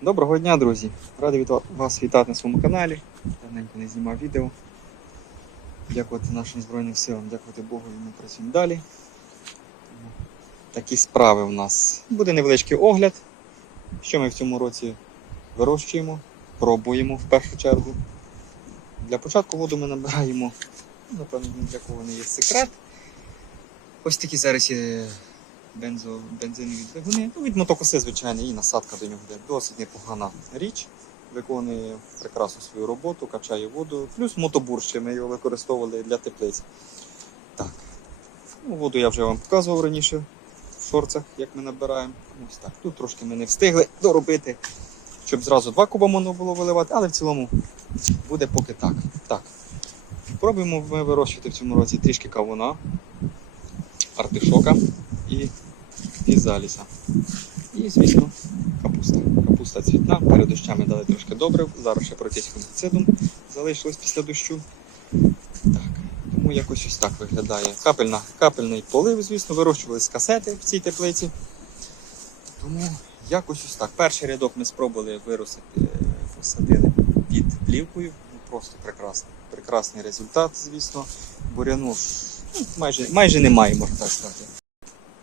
Доброго дня, друзі! Радий вас вітати на своєму каналі. Давненько не знімав відео. Дякувати нашим Збройним силам, дякувати Богу, і ми працюємо далі. Такі справи в нас. Буде невеличкий огляд, що ми в цьому році вирощуємо, пробуємо в першу чергу. Для початку воду ми набираємо, напевно, для кого не є секрет. Ось такі зараз є бензо, бензинові двигуни. Ну, від мотокоси, звичайно, і насадка до нього йде. Досить непогана річ. Виконує прекрасно свою роботу, качає воду. Плюс мотобур ще ми його використовували для теплиць. Так. Ну, воду я вже вам показував раніше в шорцах, як ми набираємо. Ось так. Тут трошки ми не встигли доробити, щоб зразу два куба можна було виливати, але в цілому буде поки так. Так. Пробуємо ми вирощувати в цьому році трішки кавуна, артишока і фізаліса. І, звісно, капуста. Капуста цвітна, перед дощами дали трошки добре, зараз ще пройтись фунгіцидом залишилось після дощу. Так, тому якось ось так виглядає. Капельна, капельний полив, звісно, вирощували з касети в цій теплиці. Тому якось ось так. Перший рядок ми спробували виростити, посадили під плівкою. Ну, просто прекрасно. Прекрасний результат, звісно. Буряну ну, майже, майже немає, можна так сказати.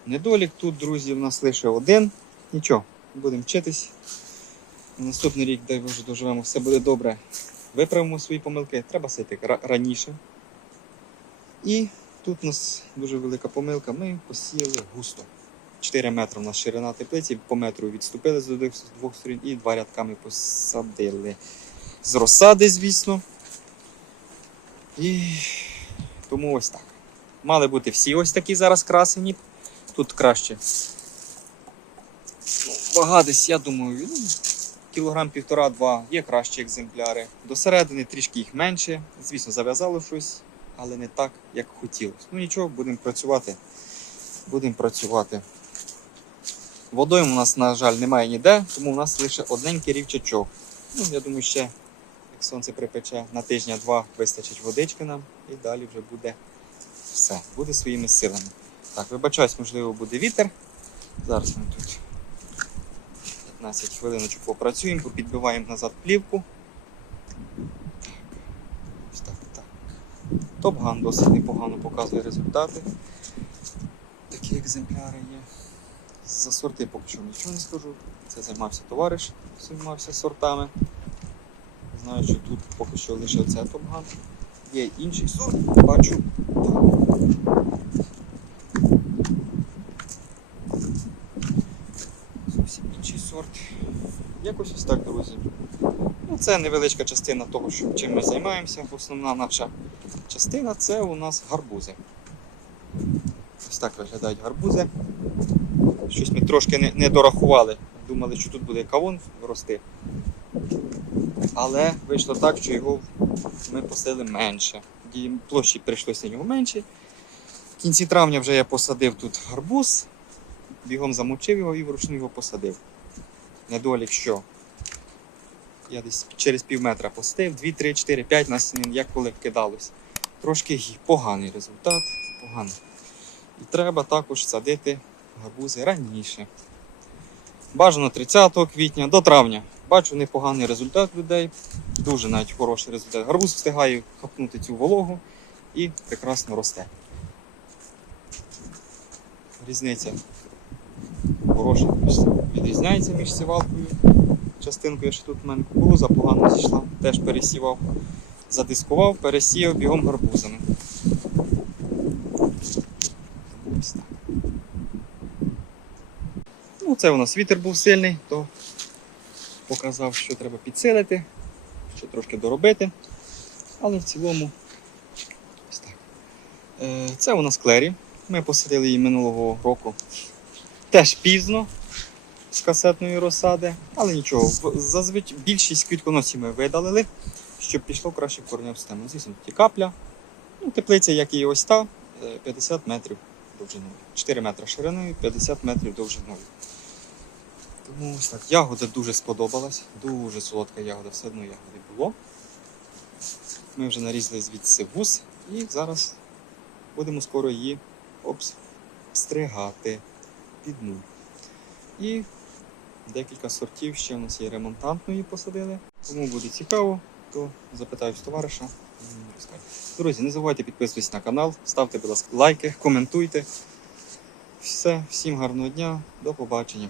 Недолік тут, друзі, в нас лише один. Нічого, будемо вчитись. Наступний рік, дай Боже, доживемо, все буде добре. Виправимо свої помилки, треба сити раніше. І тут у нас дуже велика помилка. Ми посіяли густо. 4 метри у нас ширина теплиці, по метру відступили з двох- сторін і два рядками посадили. З розсади, звісно. І тому ось так. Мали бути всі ось такі зараз красені. Тут краще. Вага десь, я думаю, ну, кілограм півтора-два є кращі екземпляри. До середини трішки їх менше. Звісно, зав'язало щось, але не так, як хотілося. Ну нічого, будемо працювати. Будемо працювати. Водою у нас, на жаль, немає ніде, тому у нас лише одненький рівчачок. Ну, я думаю, ще, як сонце припече, на тижня-два вистачить водички нам і далі вже буде все, буде своїми силами. Так, вибачаюсь, можливо, буде вітер. Зараз ми тут 15 хвилиночок попрацюємо, попідбиваємо назад плівку. Ось так, так. Топган досить непогано показує результати. Такі екземпляри є. За сорти поки що нічого не скажу. Це займався товариш, займався сортами. Знаю, що тут поки що лише оце топган. Є інший сорт, бачу. Так. Зовсім інший сорт. Якось ось так, друзі. Ну, це невеличка частина того, що, чим ми займаємося. Основна наша частина це у нас гарбузи. Ось так виглядають гарбузи. Щось ми трошки не, не дорахували. Думали, що тут буде кавун рости. Але вийшло так, що його ми посили менше. Площі прийшлося нього менше. В кінці травня вже я посадив тут гарбуз, бігом замочив його і вручну його посадив. Недолік що? Я десь через пів метра посадив, 2, 3, 4, 5 насінин, як коли кидалось. Трошки поганий результат, поганий. І треба також садити гарбузи раніше. Бажано 30 квітня до травня. Бачу непоганий результат людей, дуже навіть хороший результат. Гарбуз встигає хапнути цю вологу і прекрасно росте. Різниця хороша, відрізняється між сівалкою. Частинкою, що тут в мене кукуруза погано зійшла, теж пересівав, задискував, пересіяв бігом гарбузами. Ну, це у нас вітер був сильний, то показав, що треба підсилити, що трошки доробити. Але в цілому ось так. Е, Це у нас клері. Ми посадили її минулого року теж пізно з касетної розсади, але нічого. Зазвичай більшість квітконосів ми видалили, щоб пішло краще в кореневу систему. Звісно, тут капля. Ну, теплиця, як і ось та, е, 50 метрів довжиною. 4 метри шириною, 50 метрів довжиною. Тому ось так. Ягода дуже сподобалась. Дуже солодка ягода, все одно ягоди було. Ми вже нарізали звідси вуз і зараз будемо скоро її обстригати під нуль. І Декілька сортів ще у нас є ремонтантної посадили. Кому буде цікаво, то запитаю з товариша. Друзі, не забувайте підписуватись на канал, ставте, будь ласка, лайки, коментуйте. Все, всім гарного дня, до побачення.